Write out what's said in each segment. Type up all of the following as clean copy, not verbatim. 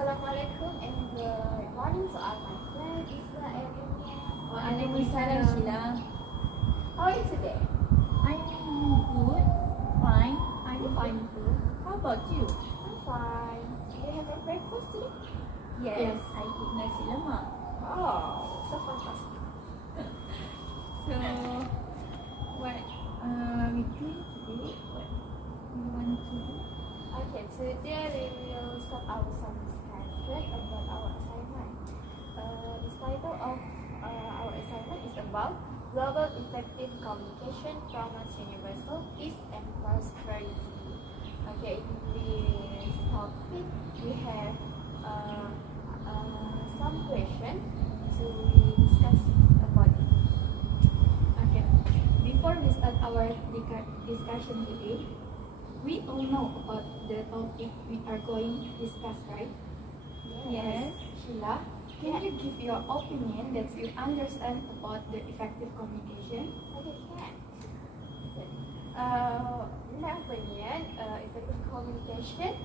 Assalamualaikum and good morning to all my friends, Isla and India. Waalaikumsalam, Sheila. How are you today? I'm good, fine. I'm fine too. How about you? I'm fine. Did you have your breakfast today? Yes, I eat nasi lemak. Oh, so fantastic. So, what we doing today? What we want to do? Okay, today we will start our some discussion about our assignment. The title of our assignment is about global effective communication promotes universal peace and prosperity. Okay, in this topic we have some questions to discuss about it. Okay. Before we start our discussion today, we all know about the topic we are going to discuss, right? Yes. Sheila, can you give your opinion that you understand about the effective communication? Okay, can. In my opinion, effective communication,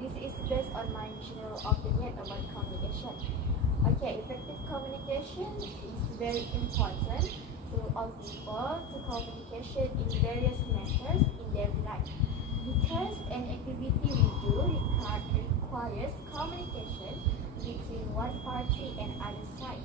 this is based on my general opinion about communication. Okay, effective communication is very important to all people to communication in various matters in their life. Because an activity we do requires communication between one party and other side.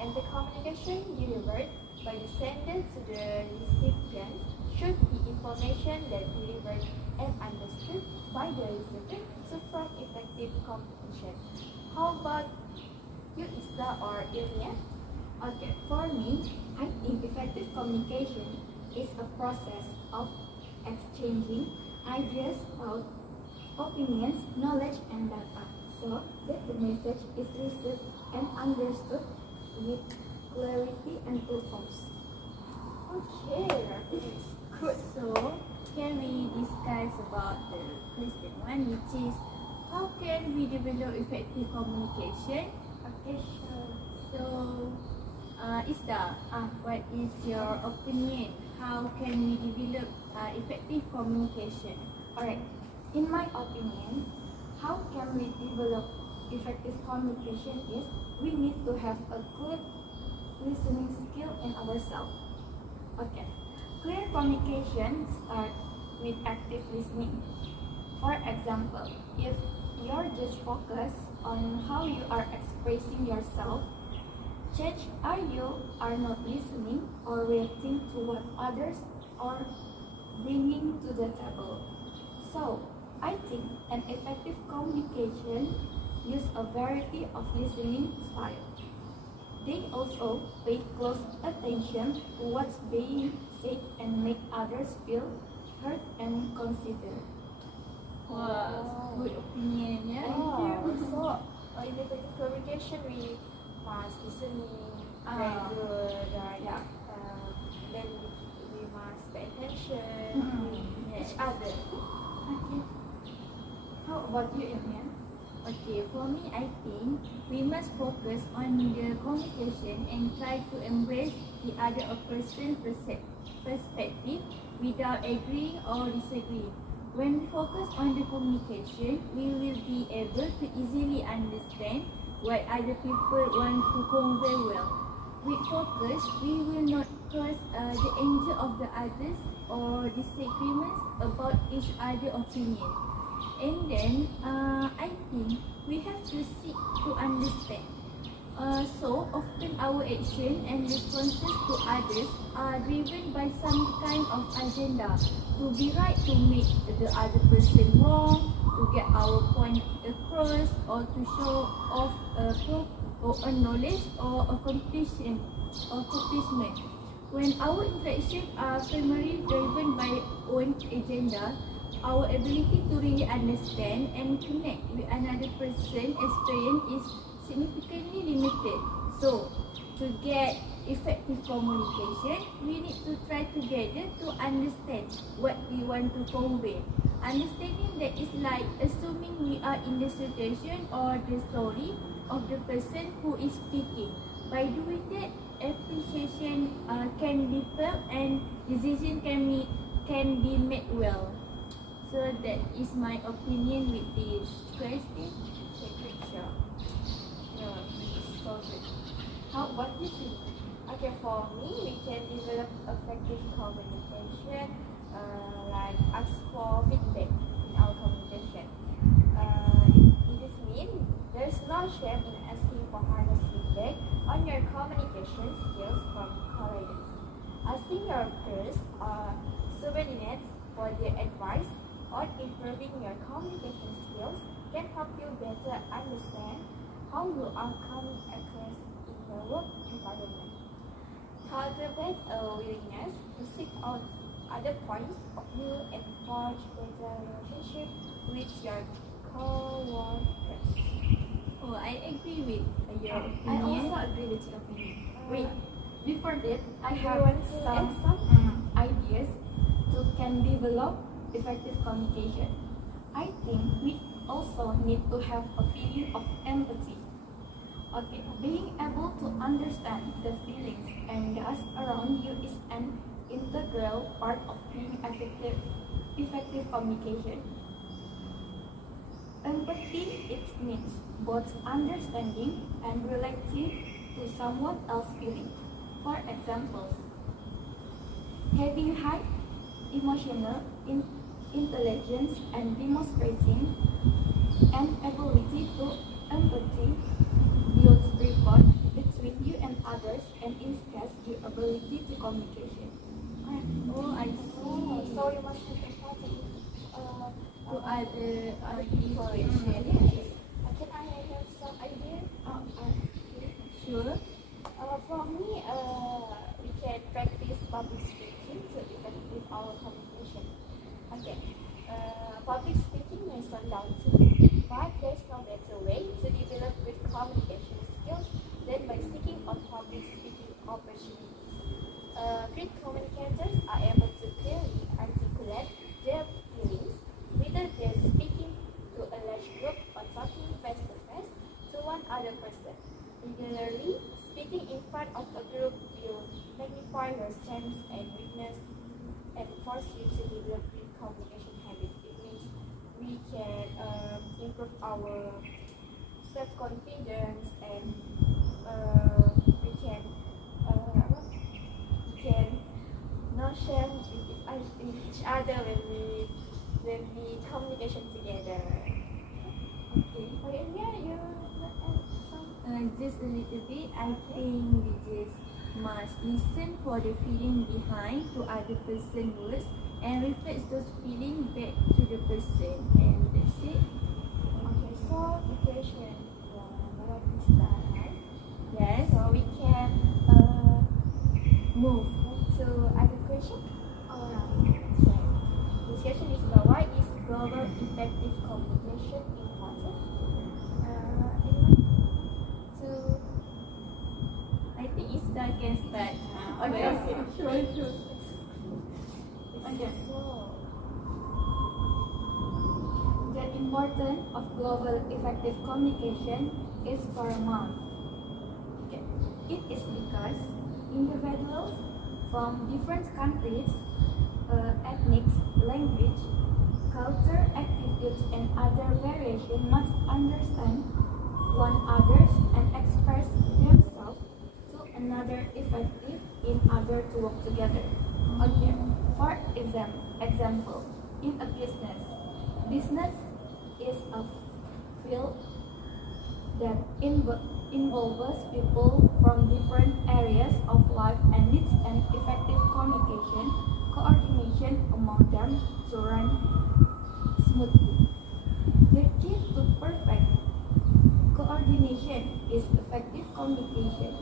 And the communication delivered by the sender to the recipient should be information that delivered and understood by the recipient to form effective communication. How about you, Isla or Ilya? Okay, for me, I think effective communication is a process of exchanging ideas, thoughts, opinions, knowledge, and data, so that the message is received and understood with clarity and purpose. Okay, that is good. So, can we discuss about the question one, which is how can we develop effective communication? Okay, sure. So, Ista, what is your opinion? How can we develop effective communication? Alright, in my opinion, how can we develop effective communication is we need to have a good listening skill in ourselves. Okay, clear communication starts with active listening. For example, if you're just focused on how you are expressing yourself, change you are not listening or reacting to what others are bringing to the table. So, I think an effective communication use a variety of listening style. They also pay close attention to what's being said and make others feel heard and considered. Wow, good opinion, yeah. So, in effective communication, we must listening very good, right? Yeah. Then we must pay attention to Yes. each other. Okay. How about you, Emian? Okay, for me, I think we must focus on the communication and try to embrace the other person's perspective without agreeing or disagreeing. When we focus on the communication, we will be able to easily understand what other people want to convey well. With focus, we will not cause the anger of the others or disagreements about each other's opinion. And then, I think we have to seek to understand. So often our action and responses to others are driven by some kind of agenda to be right, to make the other person wrong, to get our point across, or to show off a proof or a knowledge or accomplishment. When our interactions are primarily driven by own agenda, our ability to really understand and connect with another person's experience is significantly limited. So, to get effective communication, we need to try together to understand what we want to convey. Understanding that is like assuming we are in the situation or the story of the person who is speaking. By doing that, appreciation can be felt and decision can be made well. So that is my opinion with this question. Okay, good job. Yeah, it's so good. What do you think? Okay, for me, we can develop effective communication, like ask for feedback in our communication. It is mean there's no shame in asking for honest feedback on your communication skills from colleagues. Asking your peers or subordinates for their advice on improving your communication skills can help you better understand how you are coming across in your work environment. Cultivate a willingness to seek out other points of view and forge better relationship with your co-workers. Oh, I agree with your I opinion. also agree with your opinion. Wait, before that, I Do you have want to add some some? ideas to can develop effective communication. I think we also need to have a feeling of empathy. Okay, being able to understand the feelings and thus around you is an integral part of being effective communication. Empathy it means both understanding and relating to someone else's feeling. For example, having high emotional intelligence and demonstrating an ability to empathy builds rapport between you and others and enhances your ability to communication. Oh, I Oh, see. so you must have empathy To other people. situation. Yes. Can I have some idea? Sure. For me, we can practice public speaking to effective our communication. Okay. Public speaking may sound daunting, but there's no better way to develop good communication skills than by seeking out public speaking opportunities. Great communicators are able to clearly articulate their feelings, whether they're speaking to a large group or talking face to face to one other person. Regularly, speaking in front of a group will magnify your strengths and weakness and force you to develop good communication habits. It means we can improve our self-confidence and we can not share with each other when we communication together. Okay, yeah, you add some. Just a little bit, I think we just must listen for the feeling behind to other person's words and reflect those feelings back to the person, and that's it. Okay, so the question is that, right? Yes. So we can move to other question. Okay. This question is about why is global effective communication important? Anyone? To I think Ista can start. Okay, first. sure. Okay. So The importance of global effective communication is paramount. Okay. It is because individuals from different countries, ethnics, language, culture, attitudes, and other variations must understand one another and express themselves to another effective in order to work together. Okay. For example, in a business is a field that involves people from different areas of life and needs an effective coordination among them to run smoothly. The key to perfect coordination is effective communication.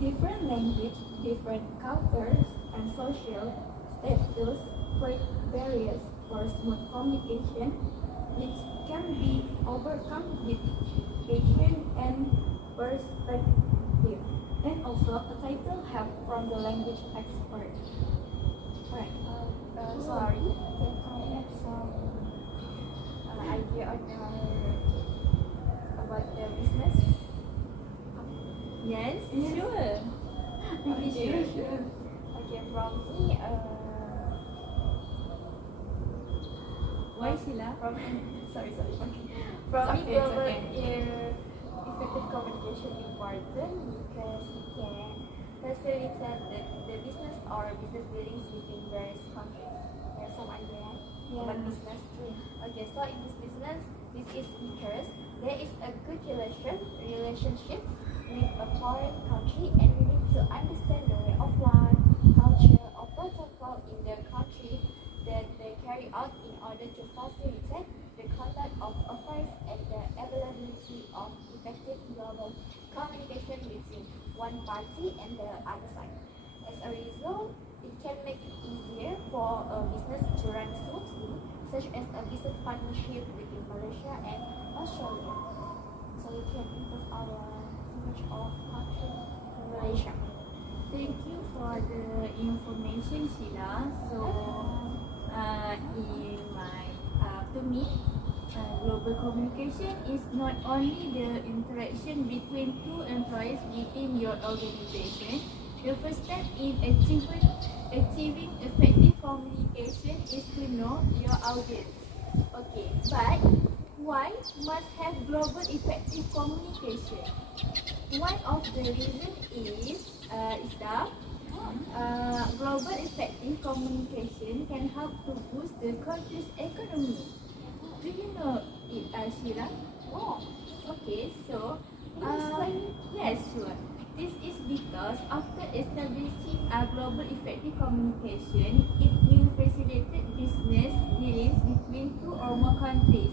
Different language, different cultures, and social status create barriers for smooth communication, which can be overcome with patience and perspective, and also a title help from the language expert. Right. sorry, can I add some idea on about the business? Yes, Yes. sure. Okay, sure. Okay, from me, For me, sorry. For me, Okay, it's global okay. effective communication important because it can facilitate the business or business dealings between various countries. You have some idea about business? Okay, so in this business, this is because there is a good relationship with a foreign country, and we need to understand the way of life, culture, or protocol in the country that they carry out in order to facilitate the conduct of affairs and the availability of effective global communication between one party and the other side. As a result, it can make it easier for a business to run smoothly, such as a business partnership between Malaysia and Australia. So we can improve our image of country in Malaysia. Thank you for the information, Sheila. So, to me, global communication is not only the interaction between two employees within your organization. The first step in achieving effective communication is to know your audience. Okay, but why must have global effective communication? One of the reasons is that global effective communication can help to boost the country's economy. Do you know it, Sheila? Oh, Okay, so can you explain it? yes, sure. This is because after establishing a global effective communication, it will facilitate business dealings between two or more countries.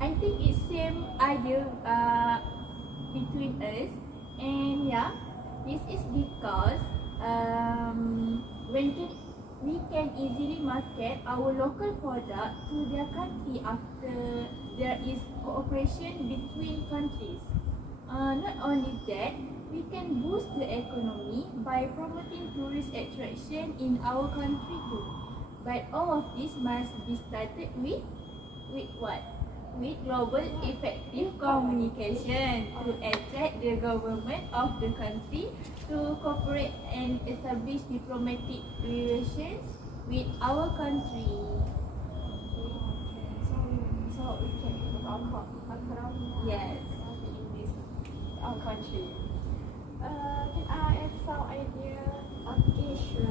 I think it's same idea between us, and yeah, this is because we can easily market our local product to their country after there is cooperation between countries. Not only that, we can boost the economy by promoting tourist attraction in our country too. But all of this must be started with what? With global effective communication to attract the government of the country to cooperate and establish diplomatic relations with our country. So we can improve our economy. Yes. In this our country. Can I add some idea on issue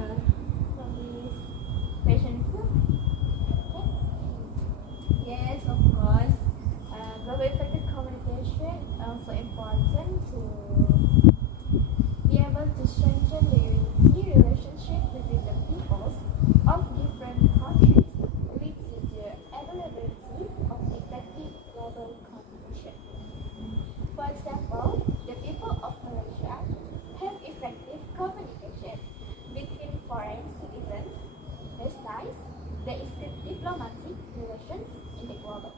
from this question too? Okay. Yes, of course. Global effective communication also important to be able to strengthen the unity relationship between the peoples of different countries with the availability of effective global communication. For example, the people of Malaysia have effective communication between foreign citizens. That's nice. There is good diplomatic relations in the global.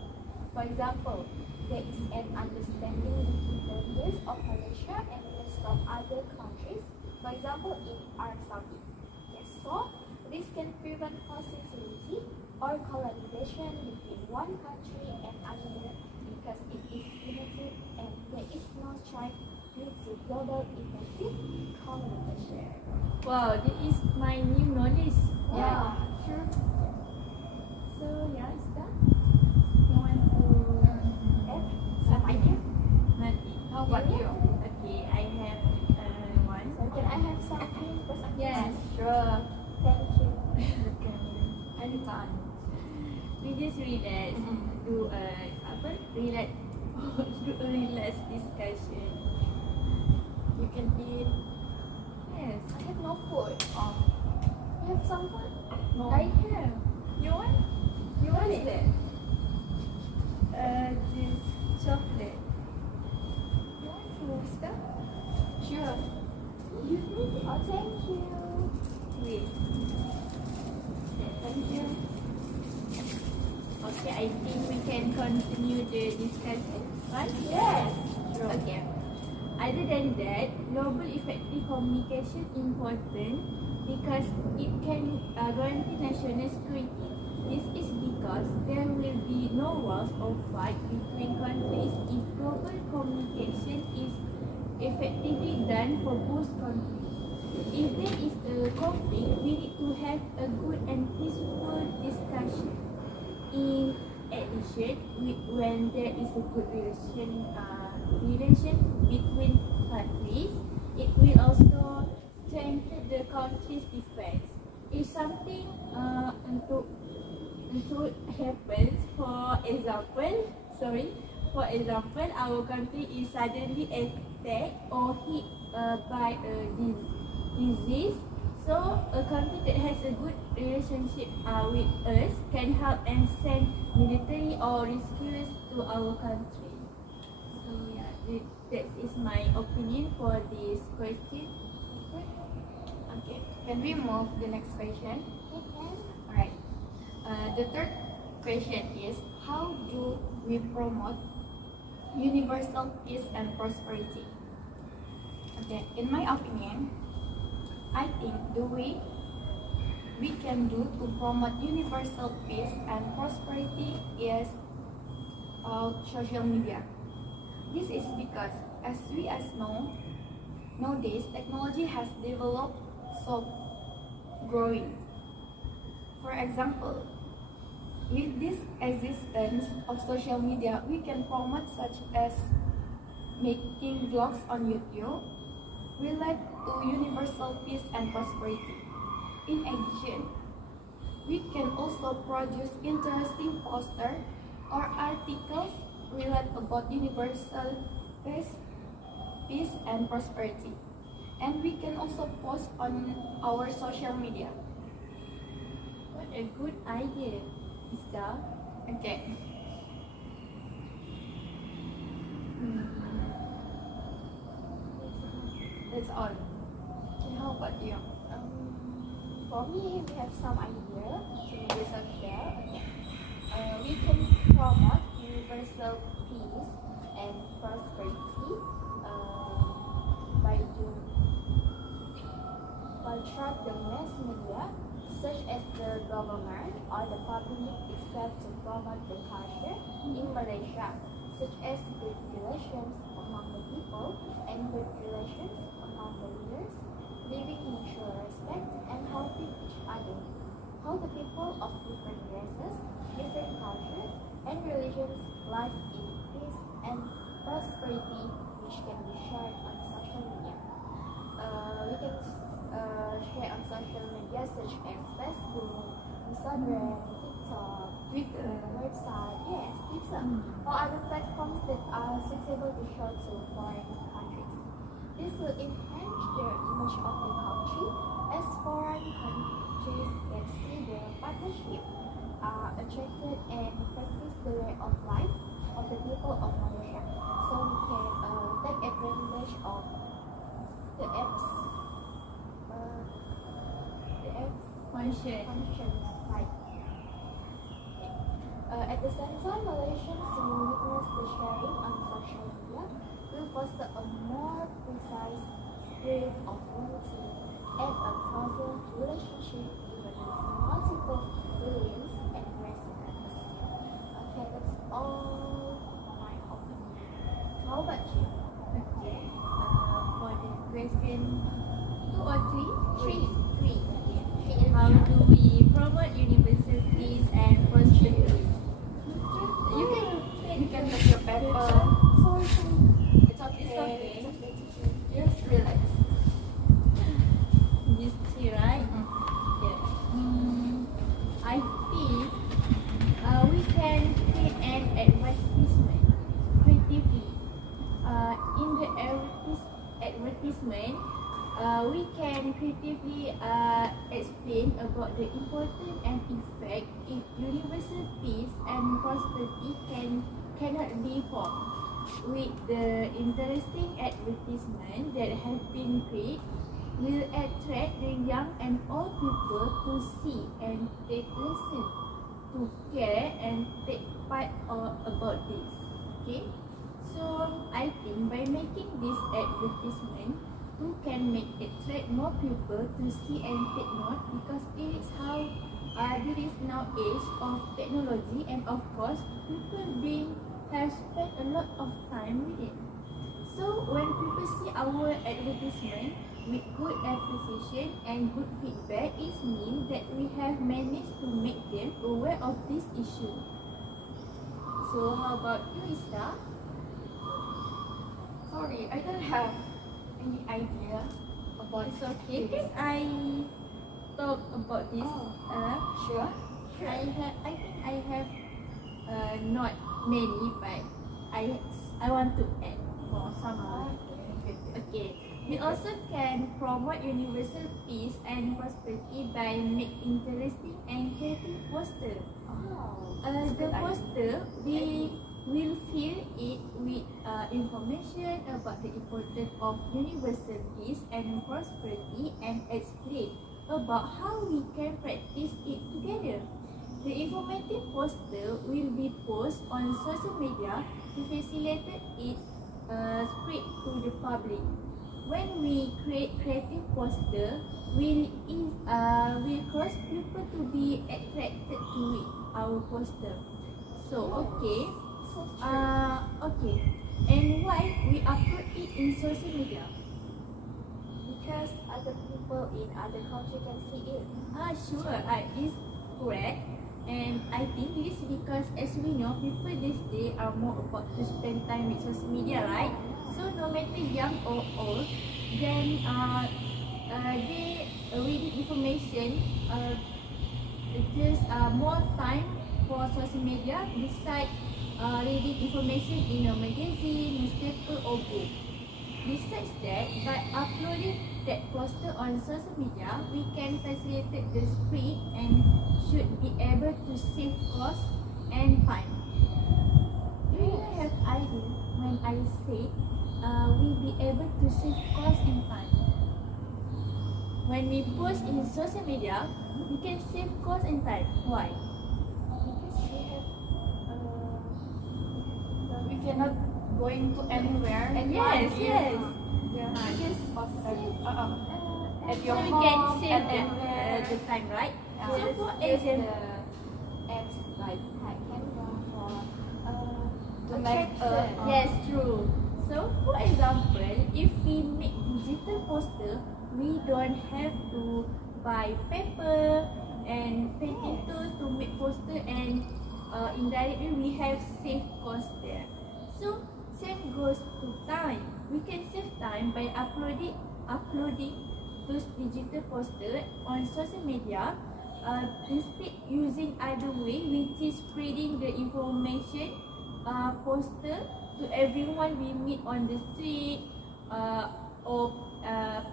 For example, there is an understanding between the leaders of Malaysia and leaders from other countries. For example, in Arab Saudi. Yes, so this can prevent hostility or colonization between one country and another because it is limited and there is no strife due to global effective communication. Wow, this is my new knowledge. Yeah, sure. So yeah, is that? You want to Add some idea? nanti? How about you? Okay, I have one. So can I have something? Because I'm Yes. sure. Thank you. Anytime. We just relax, do a relax, do a relax discussion. You can eat. Yes, I have no food. You have some food? No. I have. You want? You want What is it? that? This chocolate. You want to start? Sure. Oh, thank you. Wait. Thank you. Okay, I think we can continue the discussion. Right? Yes. Sure. Okay. Other than that, global effective communication important because it can guarantee national security. This is because there will be no wars or fight between countries if global communication is effectively done for both countries. If there is a conflict, we need to have a good and peaceful discussion. In addition, when there is a good relation between countries, it will also strengthen the country's defense. If something untuk happens, for example, our country is suddenly attacked or hit by a disease. So a country that has a good relationship with us can help and send military or rescuers to our country. So yeah, that is my opinion for this question. Okay, can we move the next question? Alright. The third question is, how do we promote universal peace and prosperity? Okay, in my opinion, I think the way we can do to promote universal peace and prosperity is social media. This is because, as we know, nowadays technology has developed so growing. For example, with this existence of social media, we can promote such as making vlogs on YouTube relate to universal peace and prosperity. In addition, we can also produce interesting posters or articles relate about universal peace and prosperity. And we can also post on our social media. What a good idea, Ista. Okay. That's all. Okay, how about you? For me, we have some idea to make social. Okay. We can promote universal peace and prosperity by through the mass media, such as the government or the public itself to promote the culture in Malaysia, such as good relations among the people and good relations among the leaders, living mutual respect and helping each other. How the people of different races, different cultures and religions live in peace and prosperity, which can be shared on social media. We can share on social media such as Facebook, Instagram, TikTok, Twitter, website, yes, Twitter, or other platforms that are suitable to show to foreign countries. This will enhance the image of the country as foreign countries that see the partnership are attracted and practice the way of life of the people of Malaysia. So we can take advantage of the apps functions, right? At the same time, Malaysians who witness the sharing on social media will foster a more precise spirit of unity and a closer relationship with its multiple billions and residents. Okay, that's all my opinion. How about you? Okay. For the question 2 or 3? Three. How do we promote universal peace and prosperity? You can take your paper. Sorry. It's okay. It's okay. Just relax. Just see, right? Yeah. I think we can create an advertisement creatively. In the advertisement, we can creatively explain about the importance and effect if universal peace and prosperity cannot be formed. With the interesting advertisement that has been created, will attract the young and old people to see and take lesson, to care and take part about this. Okay, so I think by making this advertisement, we can make attract more people to see and take note, because it is how there is now age of technology, and of course people have spent a lot of time with it. So when people see our advertisement with good appreciation and good feedback, it means that we have managed to make them aware of this issue. So how about you, Ista? Sorry, I don't have any idea about It's okay. this. Can I talk about this? Sure. I think I have not many, but I want to add more some more. Okay. We also can promote universal peace and prosperity by make interesting and creative poster. The poster we will fill it with information about the importance of universal peace and prosperity and explain about how we can practice it together. The informative poster will be posted on social media to facilitate its spread to the public. When we create creative poster, will cause people to be attracted to it, our poster. So okay, okay. And why we upload it in social media? Because other people in other country can see it. Sure, is correct. And I think this is because as we know, people these days are more about to spend time with social media, right? So no matter young or old, then they reading information just more time for social media besides reading information in a magazine, newspaper or book. Besides that, by uploading that poster on social media, we can facilitate the spread and should be able to save cost and time. Do you have idea when I say we be able to save cost and time? When we post in social media, we can save cost and time. Why? Because we have We cannot going to anywhere. Yes, Because yes. at So your we home, can save at anywhere. the time, right? Yeah. So just for use example, the apps like high camera for To make attraction. yes, true. So for example, if we make digital poster, we don't have to buy paper and painting tools to make poster, and indirectly we have save cost there. So same goes to time. We can save time by uploading those digital poster on social media instead using other way, which is spreading the information poster to everyone we meet on the street or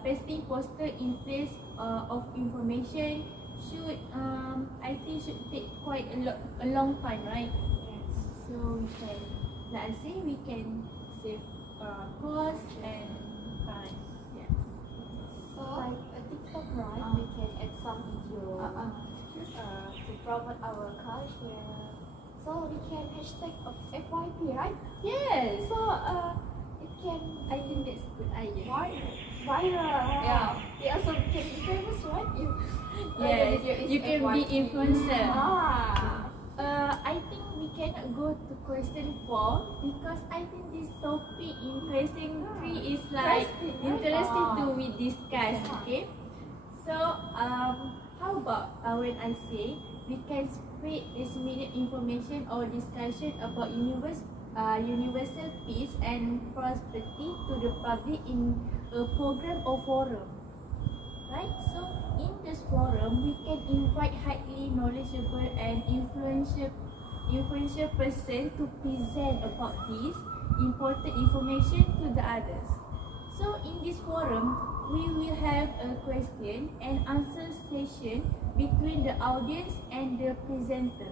pasting poster in place of information should I think should take quite a long time, right? So we can, like I say, we can save cost and time. Yes. So like a TikTok, right? We can add some video to promote our culture. So we can hashtag of FYP, right? Yes. So it can I think that's a good idea. viral. Yeah. We also can be famous, right? If Yes, the video is you can be FYP. influencer. Ah. I think we cannot go to question 4 because I think this topic in question 3 is like interesting to we discuss. Okay, so how about when I say we can spread disseminate information or discussion about universal peace and prosperity to the public in a program or forum, right? So in this forum, we can invite highly knowledgeable and influential person to present about this important information to the others. So in this forum, we will have a question and answer session between the audience and the presenter.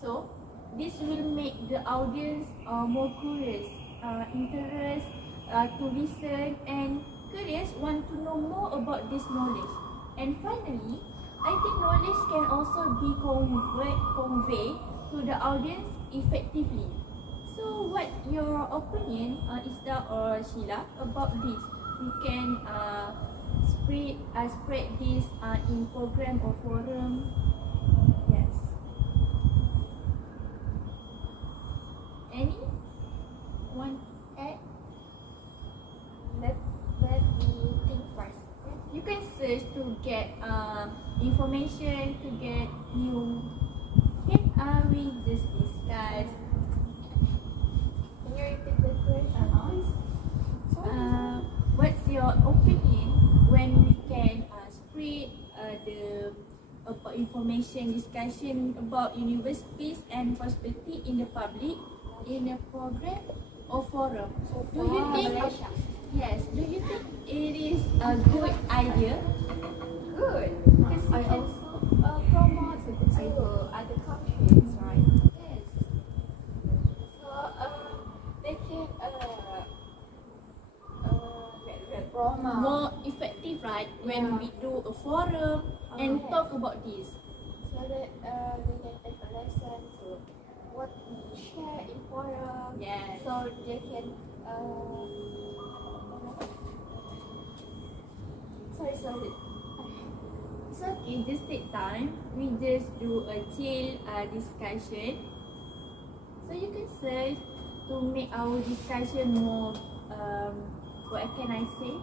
So this will make the audience more curious, interest to listen, and curious want to know more about this knowledge. And finally, I think knowledge can also be conveyed to the audience effectively. So what your opinion, Ista or Sheila, about this? We can spread this in program or forum. Yes. Any one add? Let me think first. You can search to get information, to get new. Okay, we just discuss your opinion when we can spread the about information discussion about universities and perspective in the public in a program or forum? Do you think? Malaysia. Yes. Do you think it is a good idea? Good. Because I also promote it to other countries, right? Yes. So they can promote. More effective, right? When Yeah. we do a forum and Yes. talk about this. So that they can take a lesson to what we share in forum. Yes. So they can sorry. It's okay, just take time. We just do a chill discussion. So you can search to make our discussion more, what can I say?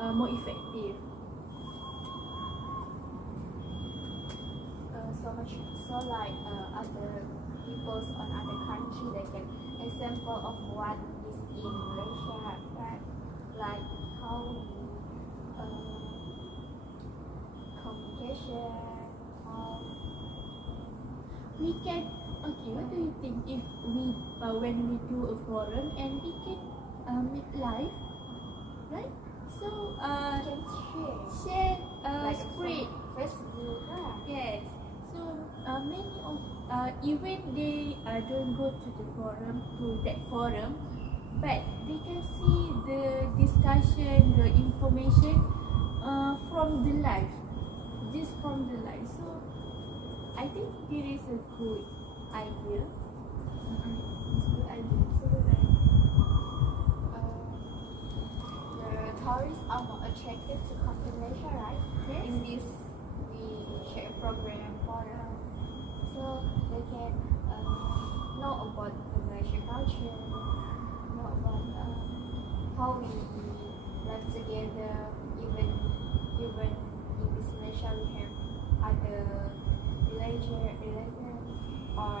More effective. So much so like other peoples on other country they can example of what is in Malaysia, right? Like how communication, how We can, okay, what do you think if we, when we do a forum and we can make live, right? So, can share, like spread. Facebook, right? Yes. So many of even they don't go to the forum but they can see the discussion, the information from the live, just from the live. So I think it is a good idea. It's a good idea. It's a good idea. The tourists are more attracted to come to Malaysia, right? Yes. In this we share program forum, so they can know about the Malaysian culture, know about how we live together. Even in this Malaysia we have other religions or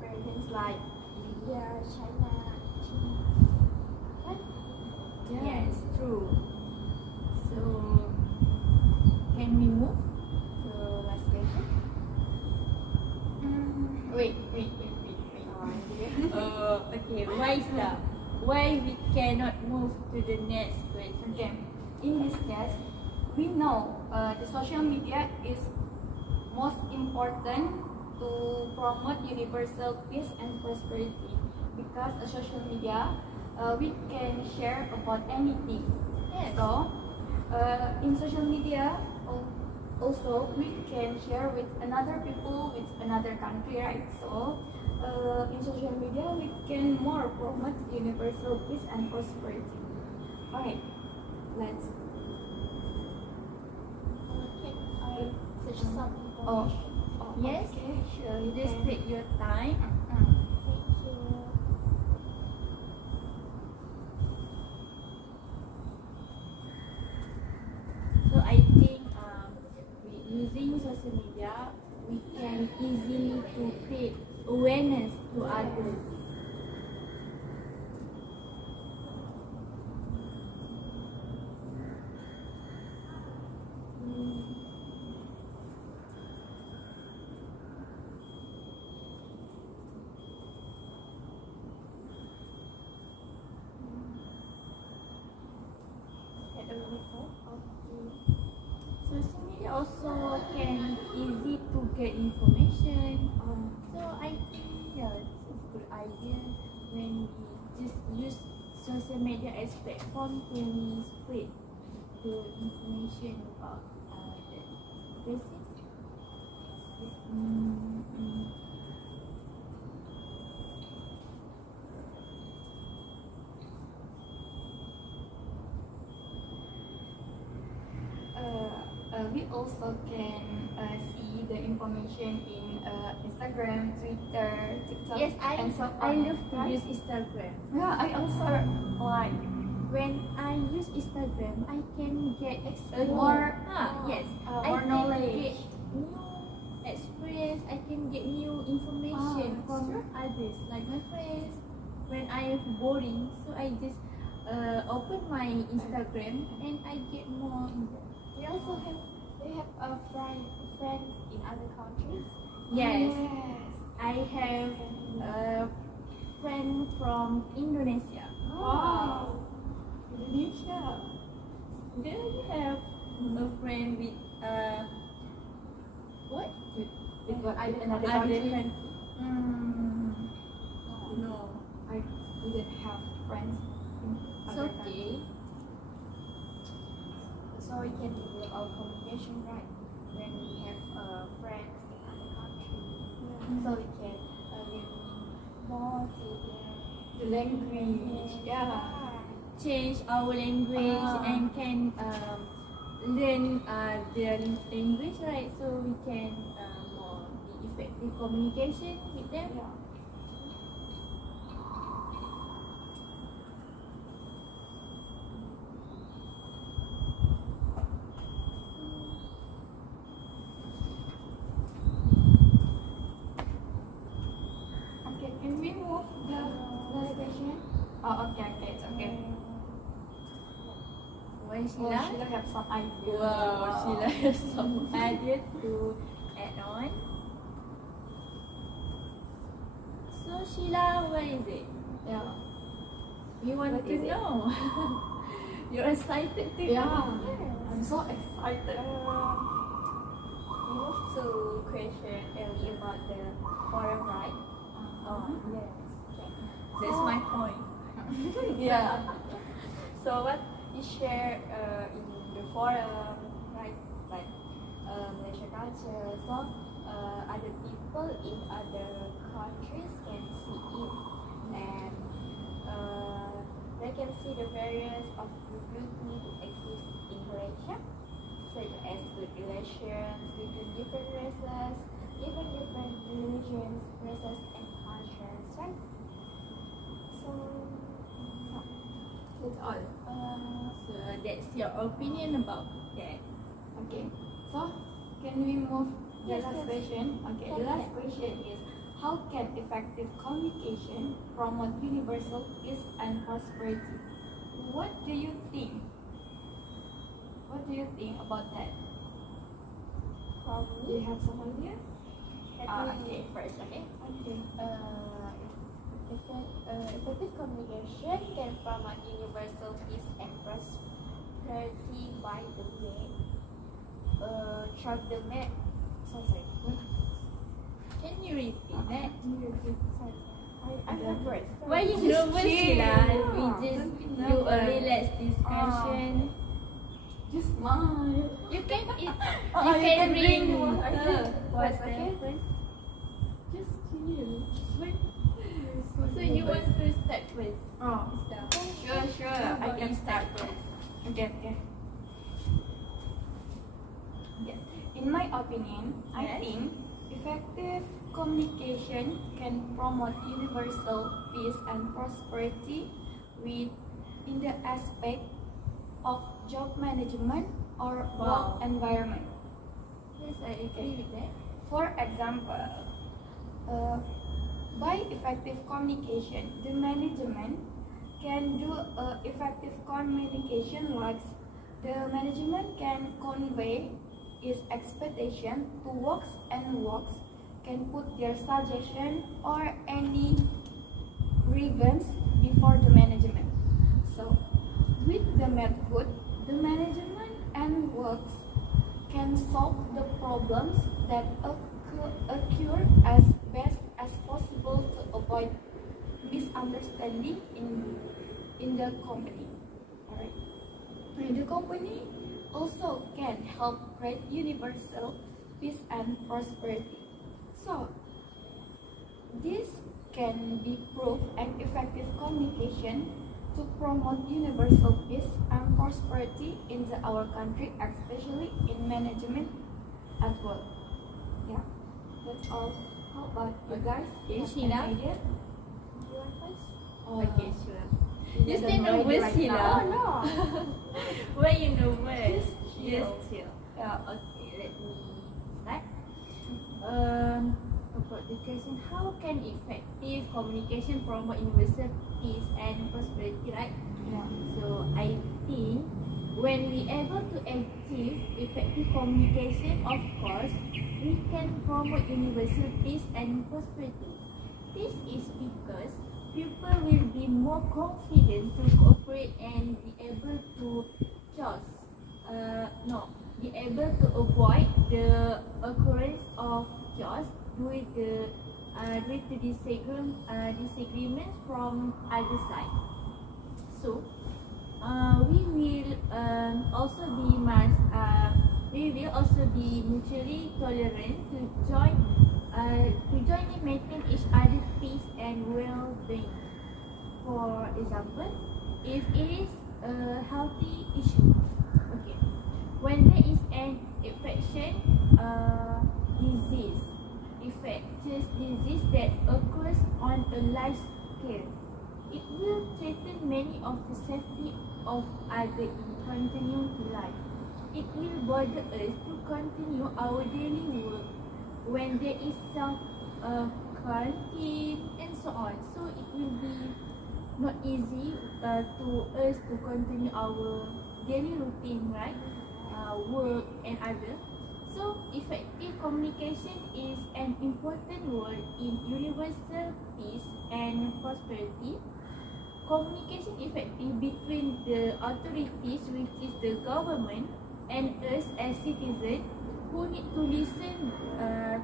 religions like India, China, right? Yes, true. So can we move? So last question. Wait. Okay, why we cannot move to the next question? Okay. In this case, we know the social media is most important to promote universal peace and prosperity, because a social media we can share about anything. Yes. So in social media also we can share with another people with another country, right? So in social media we can more promote universal peace and prosperity. Alright, let's. Can I search some Oh, information? Yes. okay, sure. You just take your time. Thank you. So I think using social media, we can easily to create awareness to others. At a report of Social media also can easy to get information. So I think it's a good idea when we just use social media as platform to spread the information about the basic. We also can see the information in Instagram, Twitter, TikTok, Yes, and so on. I love to right? use Instagram. Yeah, I also like. When I use Instagram, I can get More, yes, I more can knowledge. get new experience. I can get new information Ah, from sure. others, like my friends, when I am boring, so I just open my Instagram and I get more. You also have, do you have friends in other countries? Yes, I have a friend from Indonesia. Wow. Indonesia. Do you have a friend with what? With what? Other Another Other country? country? No. I didn't have friends in It's other okay. So we can develop our communication, right? When we have friends in other countries, so we can learn more to The language. Yeah. Change our language and can learn their language, right? So we can more be effective communication with them. Yeah. Okay, can we move the last question? Oh, okay, it's okay. Why Oh, Sheila? Sheila have some idea. Wow, Sheila has some idea to add on. So Sheila, what is it? Yeah. We want What to is it? know. You're excited to Yeah. know. I'm so excited. we move to question early about the forum, right? Oh, Yes. Okay. that's my point. Yeah. So what you share in the forum, right? Like Malaysia culture. So other people in other countries can see it, and they can see the various of the beauty that exist in Malaysia, such as good relations between different races, even different religions, races, and cultures, right? So, That's all. So that's your opinion about that. Okay. So, can we move the Yes, last yes. question? Okay. The Can, last can. question is, how can effective communication promote universal peace and prosperity? What do you think? What do you think about that? From Do you me, have some idea? let me okay. first, okay? Okay. Effective communication can promote universal peace and prosperity by the way through the sorry. Can you repeat that? I'm the first. Why you Just nervous, chill. Sheila? We Don't just be do a nervous. relaxed discussion. Just smile. You can eat. Oh, You you can can bring bring water. water Okay. first. Just chill. Wait. So you want to start first? Oh. Start. Sure. I can start first. Okay. Yeah. In my opinion, I Yes. think effective communication can promote universal peace and prosperity in the aspect of job management or Wow. work environment. Yes, I agree with that. For example, by effective communication, the management can do effective communication like the management can convey its expectation to works and works can put their suggestion or any grievance before the management. So, with the method, the management and works can solve the problems that occur as best as possible to avoid misunderstanding in the company. Alright. And the company also can help create universal peace and prosperity. So, this can be proof and effective communication to promote universal peace and prosperity in our country, especially in management at work. Yeah, that's all. How about you guys? Okay, Have Sheila? an idea? You want first? Okay, sure. You Yes, stay I'm ready nervous, right Sheila. now. No. Why you nervous? Just chill. Just chill. Yeah. Okay, let me start. for the question, how can effective communication promote universal peace and prosperity, right? Yeah. So I think when we able to achieve effective communication, of course, we can promote universal peace and prosperity. This is because people will be more confident to cooperate and be able to choose, be able to avoid the occurrence of chaos due to disagreement from either side. So we will also be mutually tolerant to join in maintain each other's peace and well-being. For example, if it is a healthy issue, okay, when there is an infectious disease that occurs on a large scale, it will threaten many of the safety of others in continuing to life. It will bother us to continue our daily work when there is some quarantine and so on. So it will be not easy to us to continue our daily routine, right? Work and other. So effective communication is an important word in universal peace and prosperity. Communication effective between the authorities, which is the government, and us as citizens who need to listen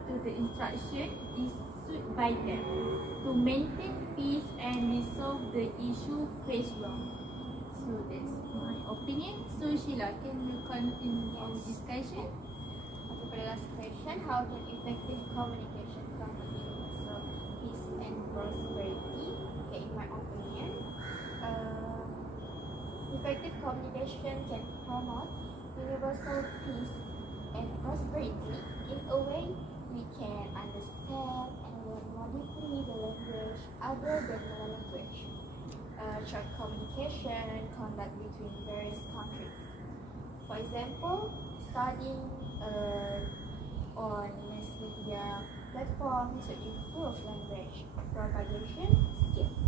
to the instruction issued by them to maintain peace and resolve the issue faced wrong. So that's my opinion. So Sheila, can you continue our discussion? Okay, for the last question, how can effective communication promote universal peace and prosperity? Okay, in my opinion, effective communication can promote universal peace and prosperity in a way we can understand and learn more deeply the language other than the language. Short communication conduct between various countries. For example, studying on mass media platforms to improve language propagation skills.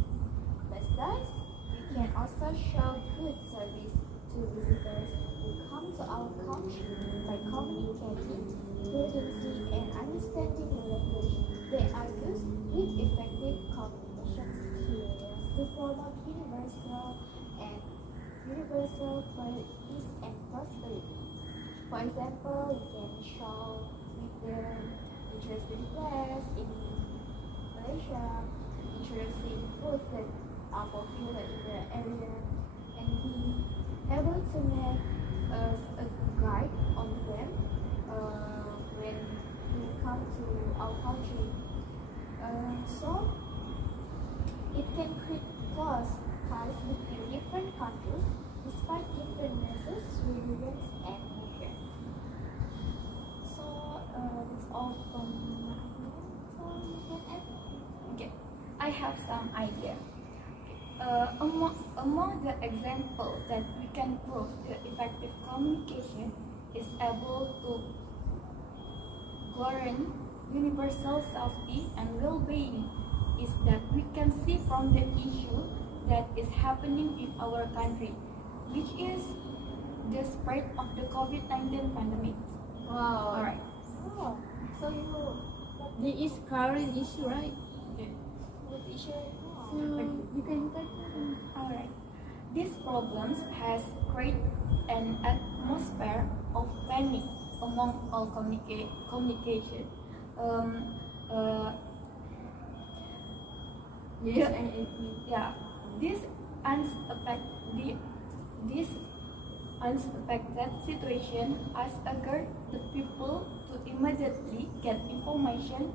Thus, we can also show good service to visitors who come to our country by communicating fluently and understanding the language they are used with effective communication skills to promote universal peace and prosperity. For example, we can show with the interesting place in Malaysia, introducing foods that are popular in the area, and be able to make us a guide on them when we come to our country. So it can create close ties between different countries despite differences, religions, and migrants. So that's all from my opinion. So you can add. Okay, I have some idea. Among the examples that we can prove the effective communication is able to guarantee universal safety and well-being is that we can see from the issue that is happening in our country, which is the spread of the COVID-19 pandemic. Wow. Alright. Oh, so There is current issue, right? what issue? So you can continue. Alright. These problems has created an atmosphere of panic among all communication. Yes, I agree. Yeah, this unexpected situation has occurred the people to immediately get information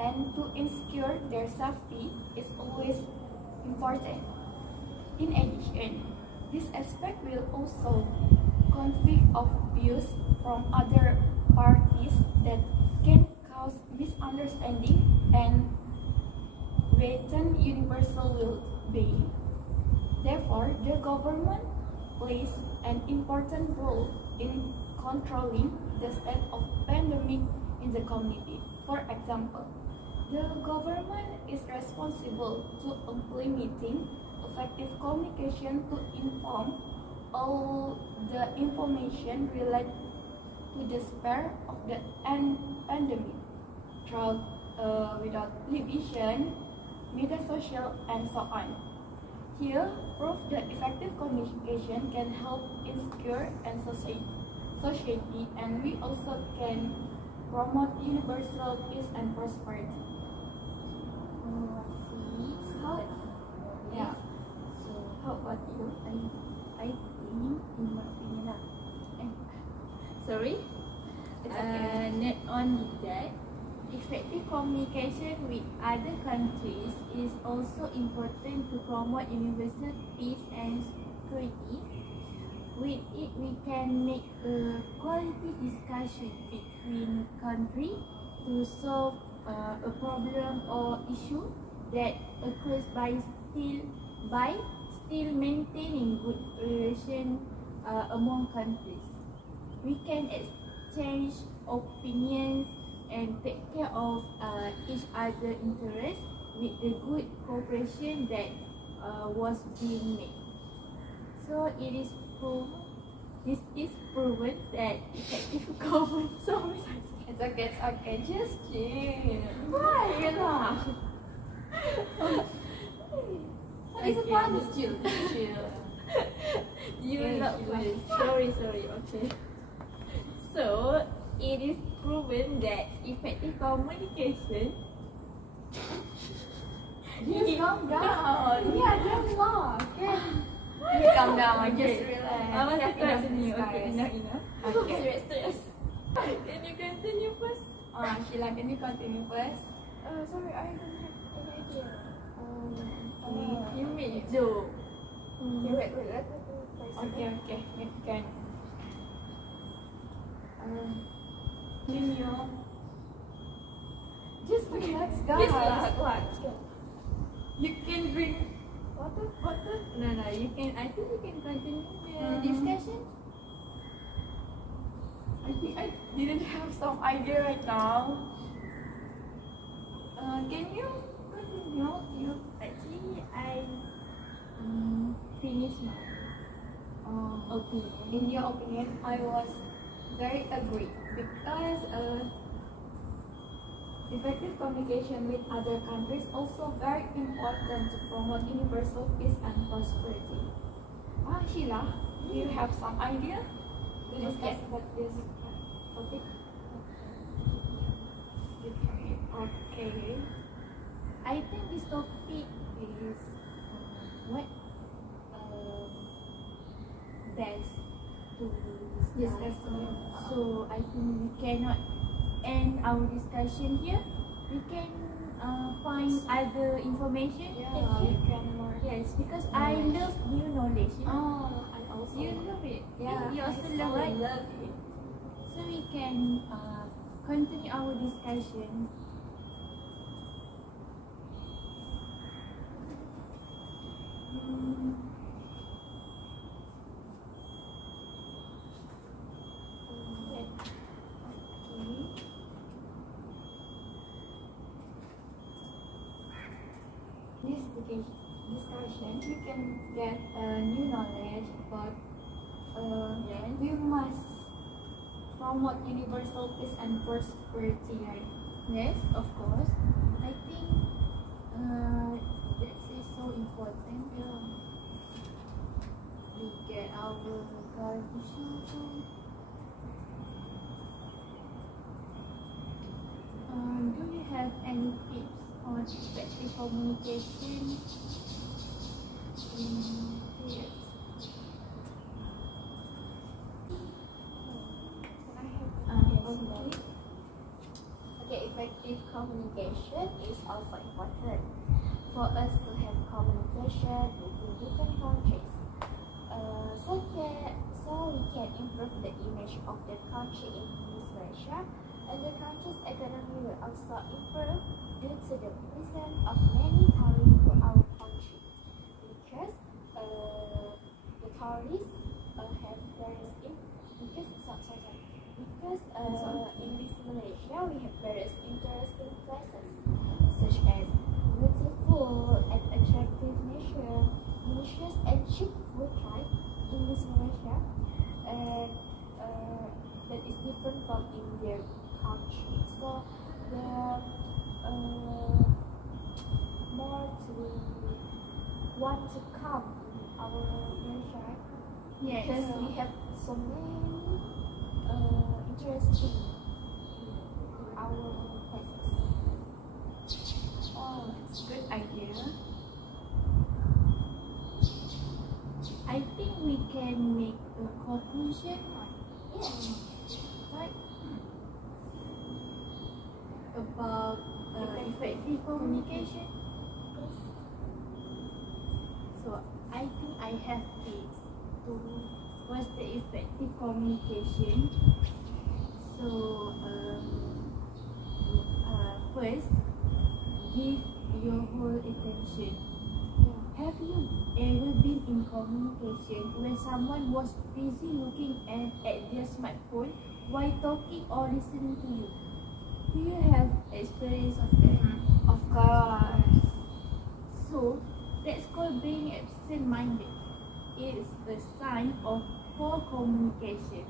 and to ensure their safety is always important. In addition, this aspect will also conflict of views from other parties that can cause misunderstanding and threaten universal well-being. Therefore, the government plays an important role in controlling the state of pandemic in the community. For example, The government is responsible to implementing effective communication to inform all the information related to the spread of the pandemic through without television, media social, and so on. Here, proof that effective communication can help in secure and society, and we also can promote universal peace and prosperity. Oh, I see. So, yeah. So, How about you? I think, in my opinion, sorry. It's okay. Not only that, effective communication with other countries is also important to promote universal peace and security. With it, we can make a quality discussion between countries to solve a problem or issue that occurs by still maintaining good relation among countries. We can exchange opinions and take care of each other's interests with the good cooperation that was being made. So this is proven that effective government. Sorry. It's okay. Just chill. Why you laugh? It's Okay, fun. just Chill. Chill. You Yeah, not she first. was. Sorry. Okay. So it is proven that effective communication. Just calm down. Yeah, don't laugh. Okay. You calm down. Just relax. I want to Have enough continue. discuss. Okay, enough. Okay. Stress. Can you continue first? Sheila, can you continue first? Sorry, I don't have an idea. You made joke. Okay, wait, let me do it first. Okay. You can. Continue. Just relax, guys. Just relax. You can drink Water? water. No, you can. I think you can continue the Mhm. discussion. I think I didn't have some idea right now. Can you continue? You Actually, I finished my opinion. in your opinion, I was very agree because effective communication with other countries also very important to promote universal peace and prosperity. Sheila, do you have some idea to discuss about this topic? Okay. I think this topic is what best to discuss. Discuss. So I think we cannot end our discussion here. We can find other information. Yeah, Okay? you can more. Yes, because I love new knowledge. You know? I also. You love it. Yeah, You also I love so it. love it. So we can continue our discussion. This discussion, we can get new knowledge about we must promote universal peace and prosperity, right? Yes, of course. I think that is so important. We get our contribution. Do you have any tips on effective communication? Yes. Okay. Okay, effective communication is also important for us to have communication between different countries. So we can improve the image of the country in Malaysia, and the country's economy will also improve due to the presence of many tourists to our country. Because the tourists have various because in this Malaysia we have various interesting places malicious and cheerful tribe in this Malaysia, and that is different from in their country. So the more to want to come in our Malaysia, Yes. because we have so many interesting in our places. Oh, it's a good idea. I think we can make a conclusion on right about effective communication. So I think I have this to what's the effective communication. So first, give your whole attention. Have you ever been in communication when someone was busy looking at their smartphone while talking or listening to you? Do you have experience of that? Of course. So that's called being absent-minded. It is a sign of poor communication.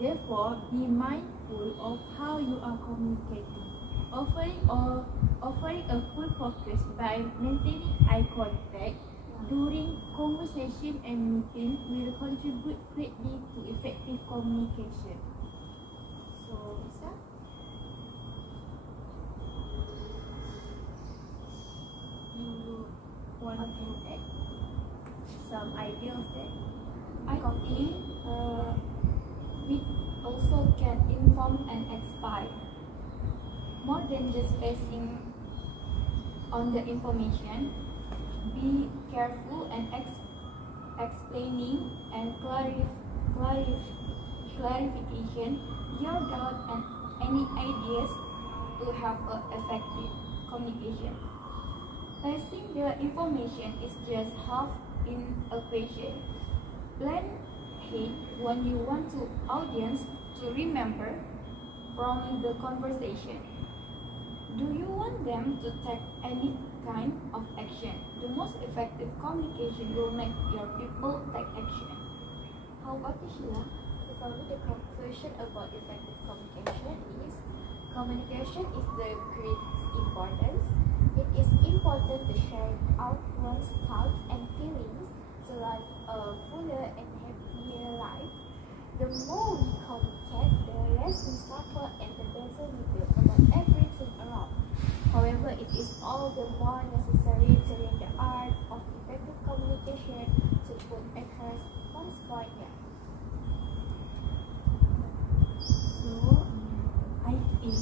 Therefore, be mindful of how you are communicating. Offering a full focus by maintaining eye contact during conversation and meeting will contribute greatly to effective communication. So, Lisa? You want to add some idea of that? I think we also can inform and inspire. More than just passing on the information, be careful and explaining and clarification your doubt and any ideas to have an effective communication. Passing the information is just half in a question. Plan ahead when you want to audience to remember from the conversation. Do you want them to take any kind of action? The most effective communication will make your people take action. How about you, Sheila? For me, the conclusion about effective communication is the greatest importance. It is important to share out one's thoughts and feelings to live a fuller and happier life. The more we communicate, the less we suffer and the better we feel about everything around. However, it is all the more necessary to learn the art of effective communication to put across one's point here. So, I think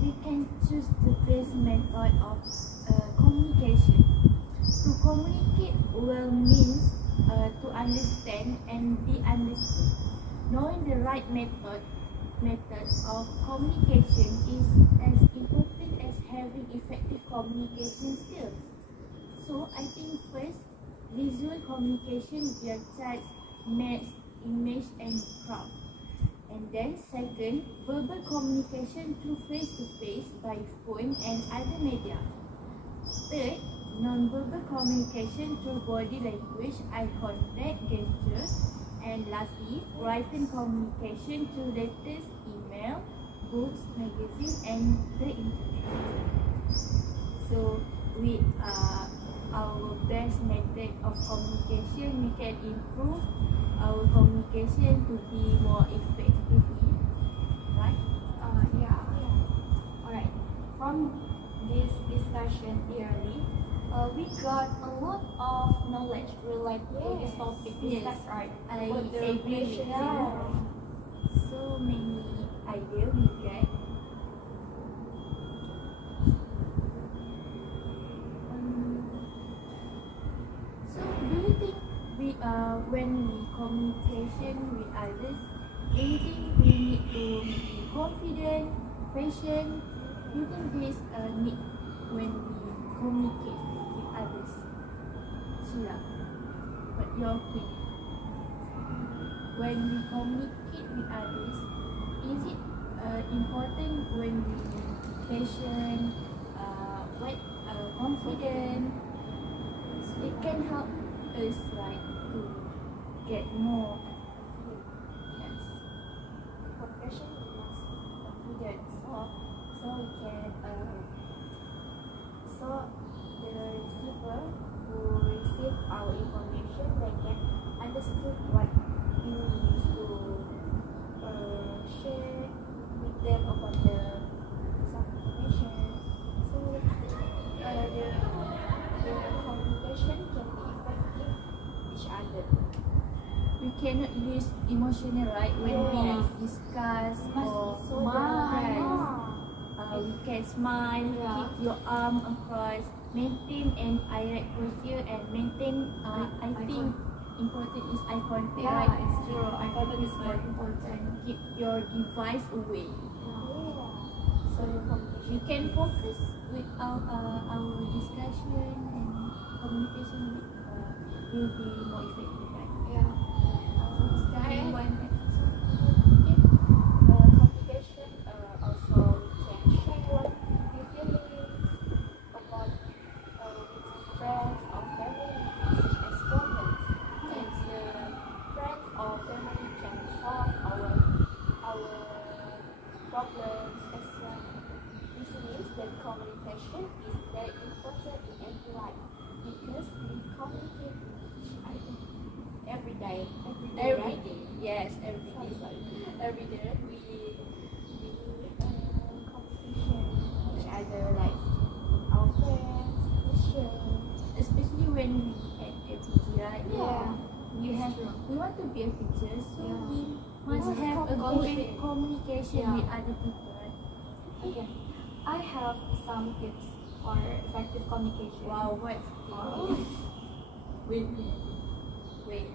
we can choose the best method of communication. To communicate well means to understand and be understood. Knowing the right methods of communication is as important as having effective communication skills. So, I think first, visual communication via text, image and craft. And then second, verbal communication through face-to-face by phone and other media. Third, non-verbal communication through body language, eye contact, gesture. And lastly, written communication through letters, email, books, magazine and the internet. So with our best method of communication, we can improve our communication to be more effective, right? Alright. From this discussion early, we got a lot of knowledge related to this topic. Is that right? I About the agree with relation- you. So many ideas we get. So do you think when we communication with others, do you think we need to be confident, patient? Do you think this need when we communicate with others? Sheila, what your opinion? When we communicate with others, is it important when we patient, confident? It can help us like to get more. Yes. Communication we must be confident. So we can so the receiver who receive our information, they can understood what we need to share with them about the some information. So the communication can be effective each other. We cannot use emotional, right, when we discuss or smile. we can smile, keep your arm across, maintain an eye posture, and maintain. I think important is eye contact, Yeah, right? it's true. Eye contact is very important. Keep your device away. So the communication We can focus with our discussion and communication will be more effective, right? Yeah. Starting one communication also we can share what we feelings about with friends or family such as problems, and friends or family can solve our problems as well. This means that communication is very important in every life because we communicate with each other every day, every right? day. Yes, every day. Every day we competition each other, like our friends, we share. Especially when we at a PG, right? Yeah. We want to be a teacher, so Yeah. we must must have a good communicate. communication Yeah. with other people, right? Okay. I have some tips for effective communication. Wow, what's Wait. wait.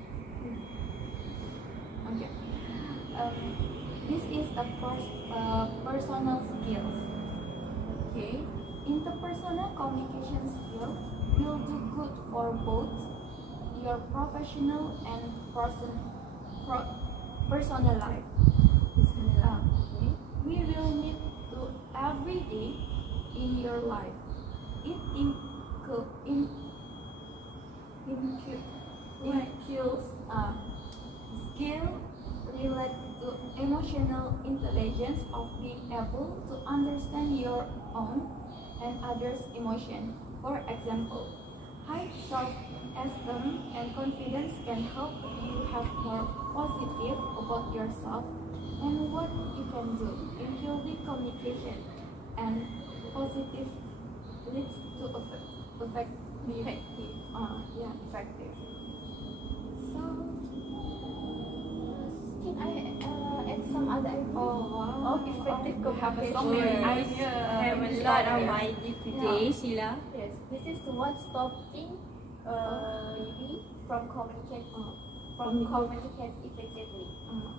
Okay. This is a personal skills. Okay. Interpersonal communication skills will do good for both your professional and personal life. Okay. We will need to every day in your life. It includes skill related to emotional intelligence of being able to understand your own and others' emotion. For example, high self-esteem and confidence can help you have more positive about yourself and what you can do. Improving communication and positive leads to effective. Effective. So can I add some other ideas? Wow. Effective You have communication. so many Sure. ideas. I have a lot of ideas today, Sheila. Yes, this is one stopping you from communicating effectively.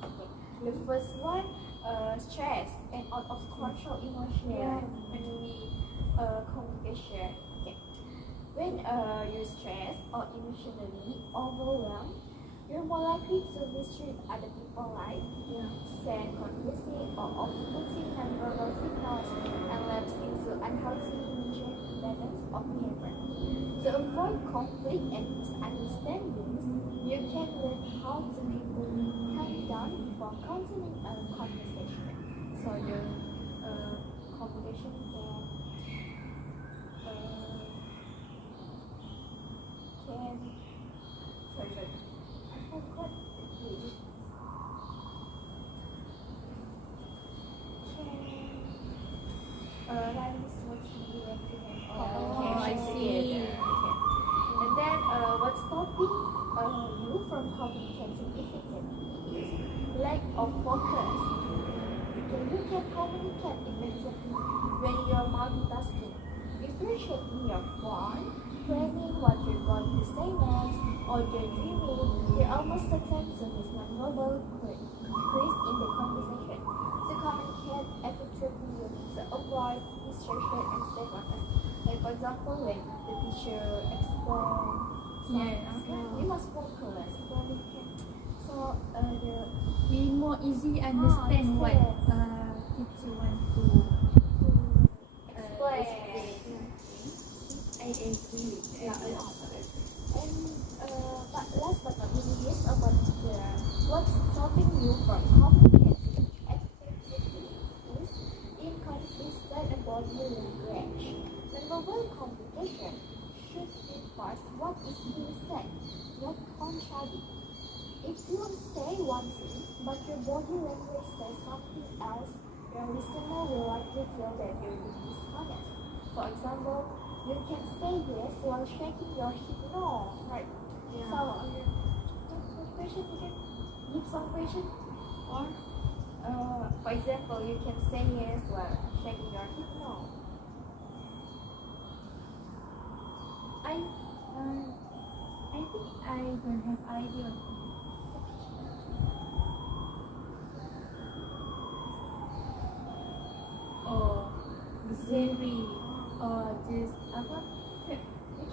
Okay. The first one, stress and out of control emotion Yeah. when we communication. Okay. When you're stressed or emotionally overwhelmed, you're more likely to mistreat other people, like send confusing or off-putting nonverbal signals and lapse into unhealthy balance of behavior. To avoid conflict and misunderstandings, you can learn how to calm down before continuing a conversation. So the communication can sorry, I forgot the key. Rally smoothly when you I see. And then what's stopping you from communicating effectively is lack of focus. Okay, you can communicate effectively when you're multitasking. If you're checking your phone, planning what you're going to say next, or daydreaming, you're almost certain to miss nonverbal cues in the conversation. To communicate effectively, you need to avoid distraction and stay focused. Like for example, when the teacher explains something, we must focus. We more easily understand what teacher want to Explain. I agree with that. And reinforce what is being said, not contradict. If you say one thing, but your body language says something else, your listener will likely feel that you're being dishonest. For example, you can say yes while shaking your head no. Right? Yeah. So, what question you can give some question? Or, for example, you can say yes while shaking your head no. I think I don't have idea. Oh, disagree or just apa? You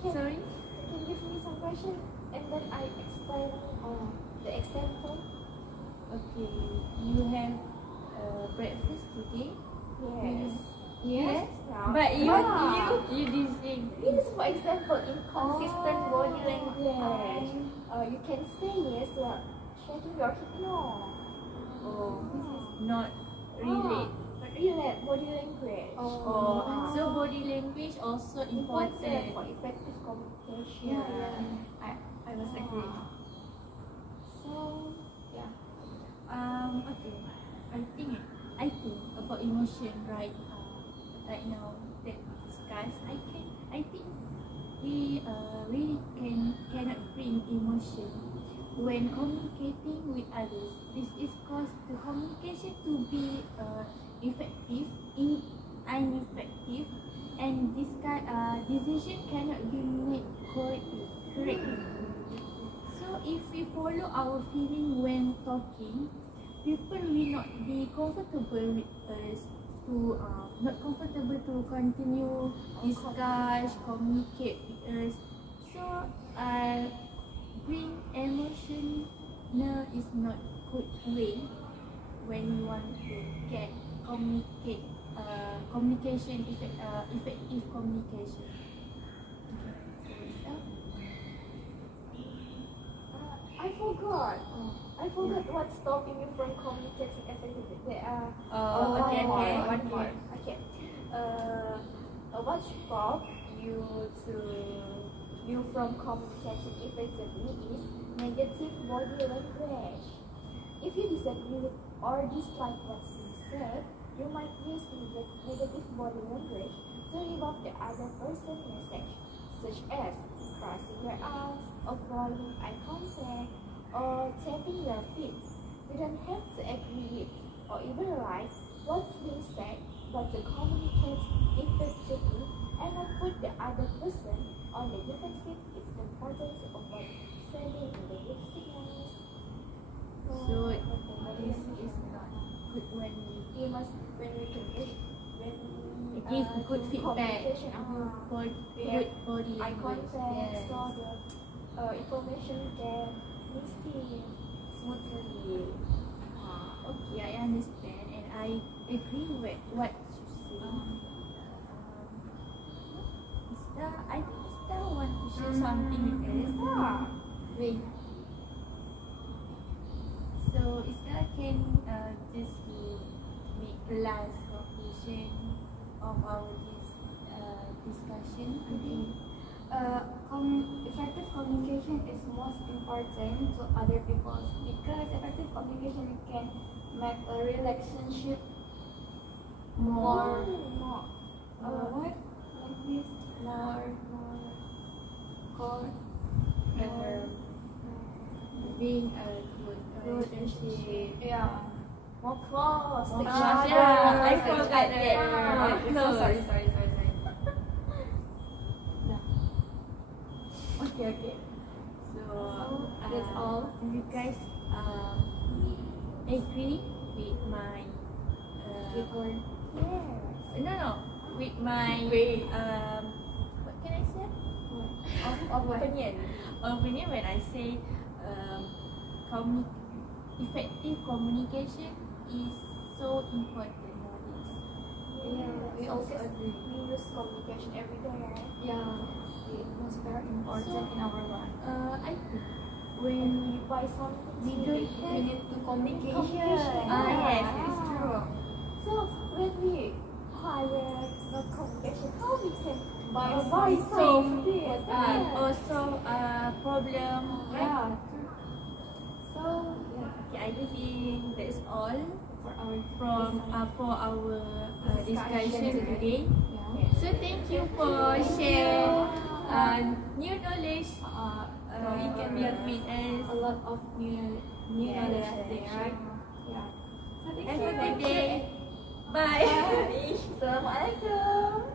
can, Sorry. you can give me some question and then I explain the example. Okay, you have breakfast today. Yes. Yes. Yeah. But Yeah. you disagree. This is for example inconsistent body language. Okay. You can say yes while shaking your head no. Oh, this is not relate. But relate body language. Oh, so body language also important. for effective communication. Yeah. I was agree. So yeah. Okay. I think about emotion right now that we discuss. I think we really cannot bring emotion when communicating with others. This is cause the communication to be effective ineffective, and this decision cannot be made correctly. So if we follow our feeling when talking, people will not be comfortable with us to not comfortable to continue discuss, communicate with us. So bring emotional is not good way when you want to get communication effective communication. I forgot what's stopping you from communicating effectively. There are Okay. one more. Okay. What stop you from communicating effectively is negative body language. If you disagree with or dislike what's being said, you might use negative body language to rebuff the other person's message, such as crossing your arms, avoiding eye contact, or tapping your feet. You don't have to agree with or even like what's being said, but to communicate effectively and not put the other person on the defensive. It's important to avoid sending negative signals. So this is not good when You must when we can give give good do feedback, communication, good body eye language. contact, Yes. so the information can receive smoothly. Okay, I understand and I agree with what you say. I think Ista want to share something with us. Yeah. Wait. So Ista can just make last conclusion of our discussion today. Effective communication is most important to other people because effective communication can make a relationship more what? Like this? More Being a good relationship. yeah. More close to each Ah, other. yeah, I forgot that. Yeah. Close. Sorry. Okay. So that's all. Do you guys agree with my Yes. no with my what can I say? Opinion when I say effective communication is so important nowadays. We also agree. We use communication every day, right? Yeah. It was very important in our life. I think When when we buy something, we don't We have need to communicate. Communication. yes, it's true. So when we hire not communication, how we can by solve this. also problem, right? Yeah. So yeah, Okay, I think that's all for our for our discussion today. Yeah. So thank you for share new knowledge with us. A lot of new knowledge today, right? Yeah. So thank Have you. a good day. Bye. Assalamualaikum.